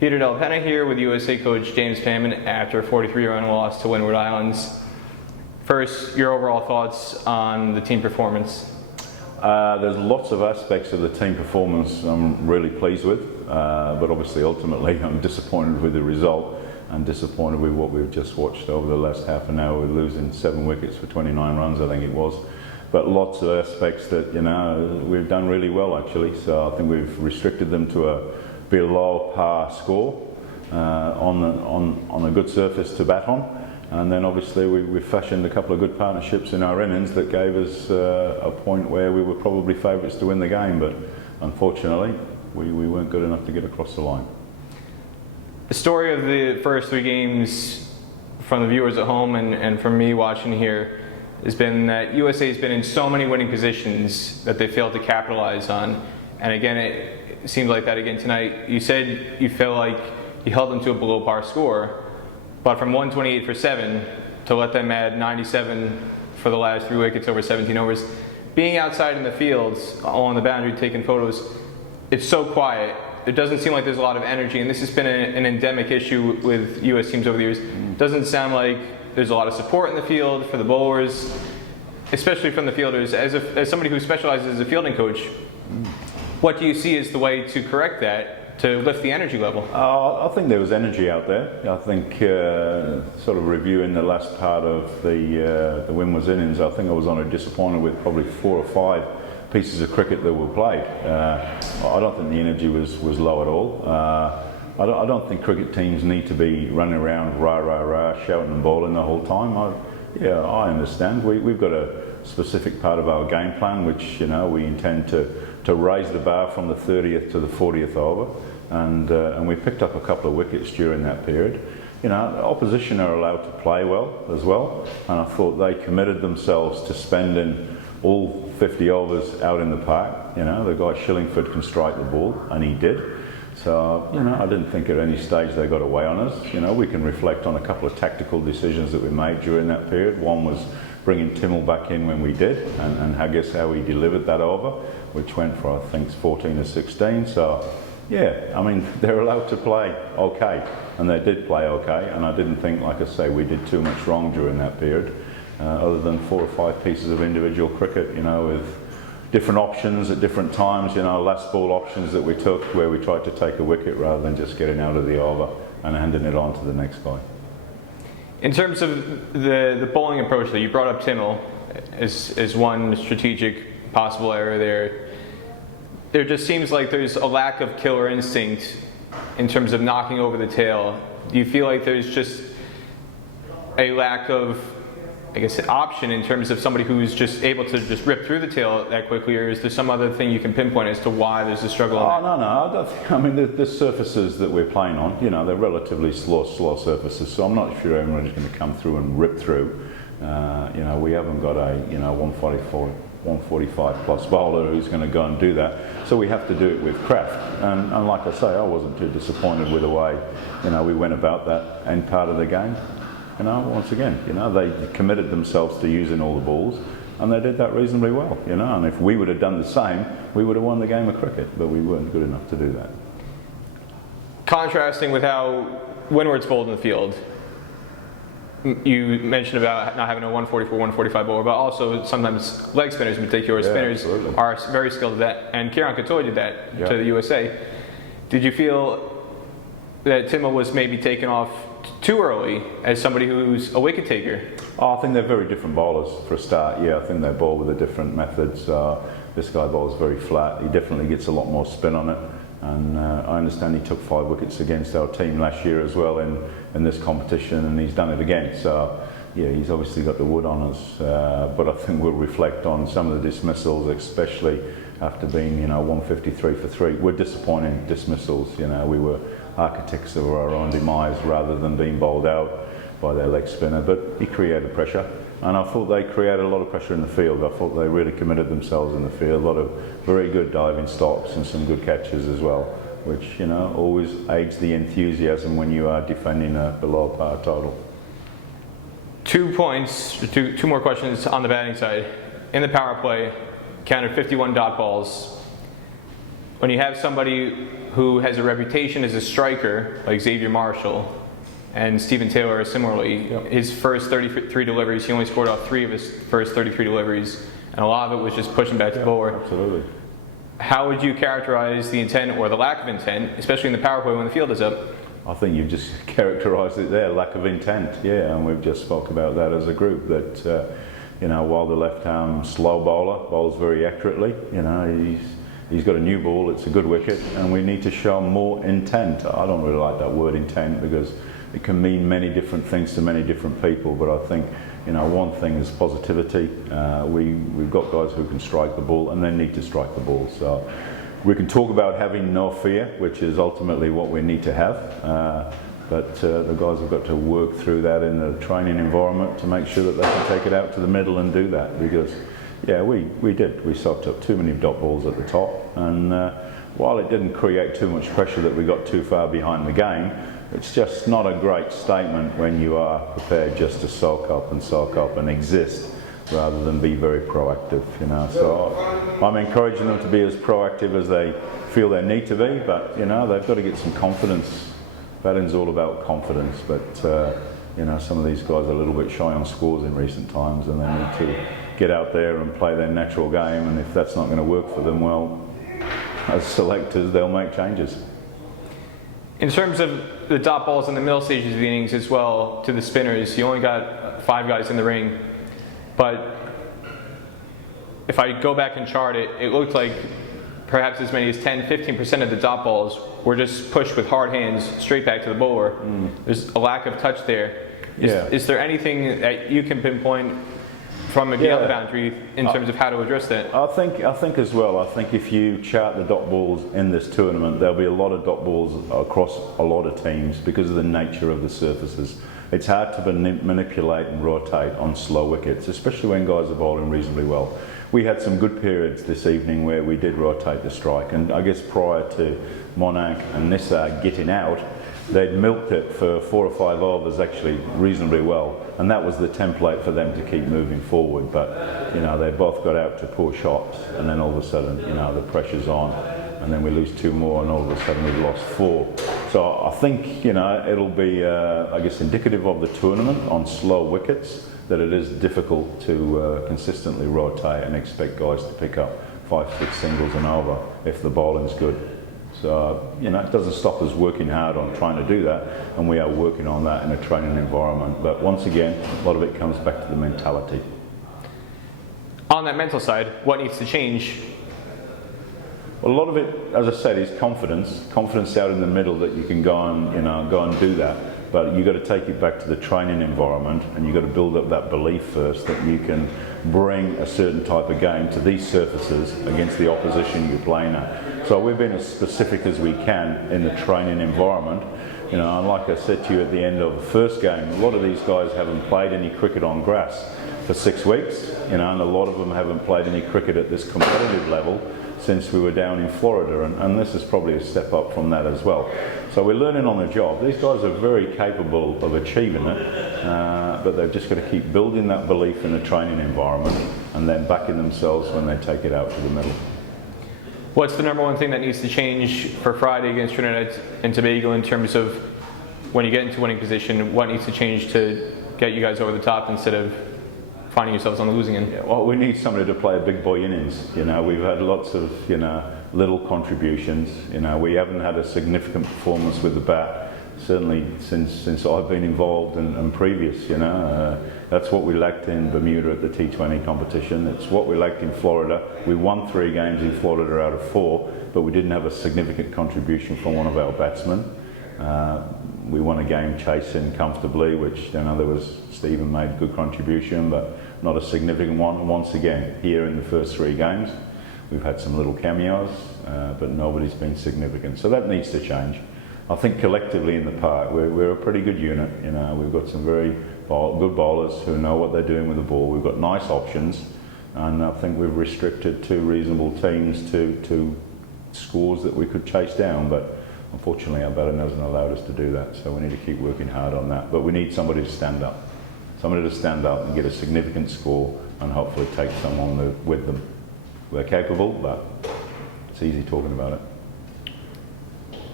Peter Del Penna here with USA coach James Pamment after a 43-run loss to Windward Islands. First, your overall thoughts on the team performance? There's lots of aspects of the team performance I'm really pleased with, but obviously ultimately I'm disappointed with the result and disappointed with what we've just watched over the last half an hour with losing 7 wickets for 29 runs, I think it was. But lots of aspects that, we've done really well actually. So I think we've restricted them to a below par score on a good surface to bat on. And then obviously we fashioned a couple of good partnerships in our innings that gave us a point where we were probably favourites to win the game, but unfortunately we weren't good enough to get across the line. The story of the first 3 games from the viewers at home and from me watching here has been that USA has been in so many winning positions that they failed to capitalize on. And again, it seemed like that again tonight. You said you feel like you held them to a below par score, but from 128 for 7 to let them add 97 for the last 3 wickets over 17 overs, being outside in the fields along the boundary taking photos, it's so quiet. It doesn't seem like there's a lot of energy, and this has been an endemic issue with US teams over the years. It doesn't sound like there's a lot of support in the field for the bowlers, especially from the fielders. As somebody who specializes as a fielding coach, what do you see as the way to correct that, to lift the energy level? I think there was energy out there. I think sort of reviewing the last part of the Windward's innings, I think I was on a disappointed with probably 4 or 5 pieces of cricket that were played. I don't think the energy was low at all. I don't think cricket teams need to be running around rah rah rah shouting and bowling the whole time. I understand. We've got a specific part of our game plan which we intend to raise the bar from the 30th to the 40th over, and we picked up a couple of wickets during that period. The opposition are allowed to play well as well, and I thought they committed themselves to spending all 50 overs out in the park. The guy Shillingford can strike the ball, and he did. So, I didn't think at any stage they got away on us. We can reflect on a couple of tactical decisions that we made during that period. One was bringing Timmel back in when we did, and I guess how he delivered that over, which went for I think 14 or 16. So yeah, I mean they're allowed to play okay, and they did play okay, and I didn't think, like I say, we did too much wrong during that period, other than 4 or 5 pieces of individual cricket, with different options at different times, last ball options that we took where we tried to take a wicket rather than just getting out of the over and handing it on to the next guy. In terms of the bowling approach, that you brought up Timmel as one strategic possible error there just seems like there's a lack of killer instinct in terms of knocking over the tail. Do you feel like there's just a lack of, option in terms of somebody who's just able to just rip through the tail that quickly, or is there some other thing you can pinpoint as to why there's a struggle? No, I don't think, I mean the surfaces that we're playing on, they're relatively slow surfaces, so I'm not sure everyone's going to come through and rip through. We haven't got a 145 plus bowler who's going to go and do that, so we have to do it with craft, and like I say, I wasn't too disappointed with the way we went about that end part of the game. Once again, they committed themselves to using all the balls, and they did that reasonably well, and if we would have done the same, we would have won the game of cricket, but we weren't good enough to do that. Contrasting with how Windward's bowled in the field, you mentioned about not having a 144, 145 bowler, but also sometimes leg spinners in particular. Spinners absolutely. Are very skilled at that, and Kieran Katoy did that to the USA. Did you feel that Timmel was maybe taken off too early as somebody who's a wicket taker? I think they're very different bowlers for a start. I think they bowl with a different methods. This guy bowls very flat. He definitely gets a lot more spin on it, and I understand he took 5 wickets against our team last year as well in this competition, and he's done it again. So he's obviously got the wood on us, but I think we'll reflect on some of the dismissals, especially after being 153 for 3. We're disappointing dismissals. We were architects of our own demise rather than being bowled out by their leg spinner, but he created pressure, and I thought they created a lot of pressure in the field. I thought they really committed themselves in the field, a lot of very good diving stops and some good catches as well, which always aids the enthusiasm when you are defending a below par total. 2 points, two more questions on the batting side. In the power play, counted 51 dot balls. When you have somebody who has a reputation as a striker, like Xavier Marshall, and Stephen Taylor similarly. His first 33 deliveries, he only scored off 3 of his first 33 deliveries, and a lot of it was just pushing back to the bowler. Absolutely. How would you characterize the intent or the lack of intent, especially in the power play when the field is up? I think you've just characterised it there, lack of intent, yeah, and we've just spoke about that as a group, that while the left-arm slow bowler bowls very accurately, he's got a new ball, it's a good wicket, and we need to show more intent. I don't really like that word intent because it can mean many different things to many different people, but I think one thing is positivity. We've got guys who can strike the ball and they need to strike the ball. So we can talk about having no fear, which is ultimately what we need to have, but the guys have got to work through that in the training environment to make sure that they can take it out to the middle and do that, because we soaked up too many dot balls at the top, and while it didn't create too much pressure that we got too far behind the game, it's just not a great statement when you are prepared just to soak up and exist rather than be very proactive, So I'm encouraging them to be as proactive as they feel they need to be, but they've got to get some confidence. Batting's all about confidence, but some of these guys are a little bit shy on scores in recent times, and they need to get out there and play their natural game, and if that's not going to work for them, well, as selectors they'll make changes. In terms of the dot balls in the middle stages of the innings as well, to the spinners, you only got 5 guys in the ring, but if I go back and chart it, it looked like perhaps as many as 10-15% of the dot balls were just pushed with hard hands straight back to the bowler. There's a lack of touch there. Is there anything that you can pinpoint from beyond the boundary in terms of how to address that? I think as well, I think if you chart the dot balls in this tournament, there'll be a lot of dot balls across a lot of teams because of the nature of the surfaces. It's hard to manipulate and rotate on slow wickets, especially when guys are bowling reasonably well. We had some good periods this evening where we did rotate the strike, and I guess prior to Monarch and Nissa getting out, they'd milked it for 4 or 5 overs actually reasonably well, and that was the template for them to keep moving forward. But they both got out to poor shots, and then all of a sudden the pressure's on, and then we lose 2 more, and all of a sudden we've lost 4. So I think it'll be I guess indicative of the tournament on slow wickets that it is difficult to consistently rotate and expect guys to pick up 5-6 singles and over if the bowling's good. So, it doesn't stop us working hard on trying to do that, and we are working on that in a training environment. But once again, a lot of it comes back to the mentality. On that mental side, what needs to change? Well, a lot of it, as I said, is confidence. Confidence out in the middle that you can go and do that. But you've got to take it back to the training environment, and you've got to build up that belief first that you can bring a certain type of game to these surfaces against the opposition you're playing at. So we've been as specific as we can in the training environment. And like I said to you at the end of the first game, a lot of these guys haven't played any cricket on grass for 6 weeks, and a lot of them haven't played any cricket at this competitive level since we were down in Florida, and this is probably a step up from that as well. So we're learning on the job. These guys are very capable of achieving it, but they've just got to keep building that belief in the training environment and then backing themselves when they take it out to the middle. What's the number one thing that needs to change for Friday against Trinidad and Tobago in terms of when you get into winning position, what needs to change to get you guys over the top instead of finding yourselves on the losing end? Yeah, well, we need somebody to play a big boy innings. We've had lots of little contributions. We haven't had a significant performance with the bat, certainly since I've been involved and previous. That's what we lacked in Bermuda at the T20 competition. It's what we lacked in Florida. We won 3 games in Florida out of 4, but we didn't have a significant contribution from one of our batsmen. We won a game chasing comfortably, which there was Stephen made good contribution, but not a significant one. Once again, here in the first 3 games, we've had some little cameos, but nobody's been significant. So that needs to change. I think collectively in the park, we're a pretty good unit. We've got some very good bowlers who know what they're doing with the ball. We've got nice options, and I think we've restricted 2 reasonable teams to scores that we could chase down, but unfortunately our batting hasn't allowed us to do that, so we need to keep working hard on that. But we need somebody to stand up. Somebody to stand up and get a significant score and hopefully take someone with them. We're capable, but it's easy talking about it.